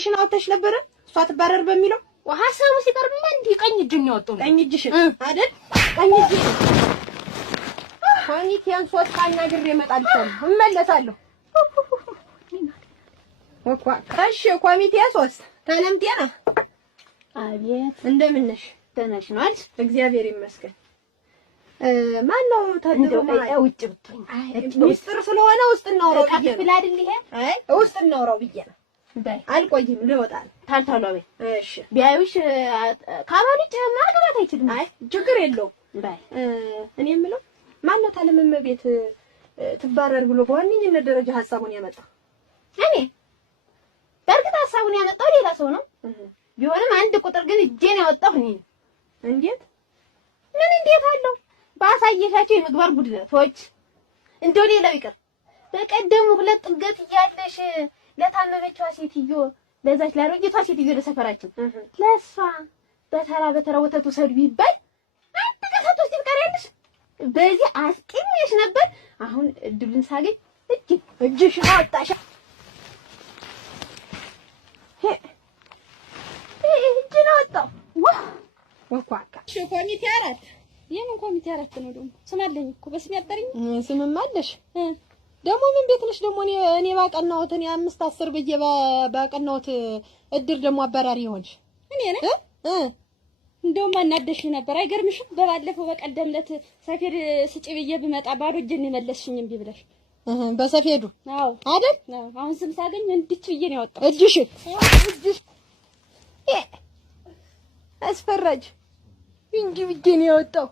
እጅሽን አውጥተሽ ነበረ እሷ ትባረር በሚለው ሀሳቡ ሲቀርብማ እንዲህ ቀኝ እጅን ያወጣው ቀኝ እጅሽን አይደል? ቀኝ እጅሽ ኮሚቴን ሶስት አናግሬ እመጣልሻለሁ፣ እመለሳለሁ። እሺ ኮሚቴ ሶስት ተለምጤና አቤት እንደምን ነሽ? ተነሽ ነው አይደል? እግዚአብሔር ይመስገን። ማን ነው ታድሮ ውጭ ብትሆኝ ሚስጥር ስለሆነ ውስጥ እናውራው ብዬ ነው። ከፍል አይደል ይሄ? አይ ውስጥ እናውራው ብዬ ነው። አልቆይም ልወጣ ነው። ታልታሏ በይ። እሺ ቢያዩሽ ካባልጭ ማግባት አይችልም። አይ ችግር የለውም። ባይ እኔ የምለው ማን ነው ታለመመ ቤት ትባረር ብሎ በዋነኝነት ደረጃ ሐሳቡን ያመጣው? እኔ በእርግጥ ሐሳቡን ያመጣው ሌላ ሰው ነው። ቢሆንም አንድ ቁጥር ግን እጄን ያወጣው እኔ። እንዴት? ምን እንዴት አለው? ባሳየሻቸው የምግባር ጉድለቶች እንደው ሌላው ይቀር በቀደሙ ሁለት ጥገት እያለሽ ለታመመችዋ ሴትዮ ለዛች ላሮጊቷ ሴትዮ ለሰፈራችን ለሷ በተራ ወተቱ ሰዱ ይባል አንድ ቀን ሰጥቶሽ ትቀሪያለሽ። በዚህ አስቂኝሽ ነበር። አሁን እድሉን ሳገኝ እጅሽን አወጣሽ። እጅን አወጣው ወኳካ ኮሚቴ አራት የምን ኮሚቴ አራት ነው ደግሞ? ስም አለኝ እኮ በስም ያጠሪኝ። ስምም አለሽ ደግሞ ምን ቤት ነሽ ደግሞ? እኔ ባቀናሁት እኔ 5-10 ብዬ ባቀናሁት እድር ደግሞ አባራሪ ይሆንሽ እኔ ነኝ። እንደውም አናደሽ ነበር አይገርምሽም? በባለፈው በቀደም ዕለት ሰፌድ ስጪ ብዬ ብመጣ ባዶ እጄን የመለስሽኝ እምቢ ብለሽ በሰፌዱ። አዎ አይደል? አሁን ስም ሳገኝ እንድች ብዬ ነው ያወጣው እጅሽ አስፈራጅ እንጂ ብዬ ነው ያወጣው።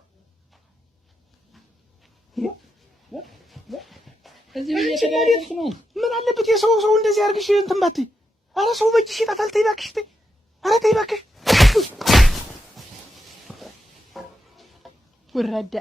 ምን አለበት የሰው እንደዚህ አድርግሽ እንትን ባትይ። ኧረ ሰው በእጅሽ ይጠፋል። ተይ እባክሽ ተይ። ኧረ ተይ እባክሽ ወራዳ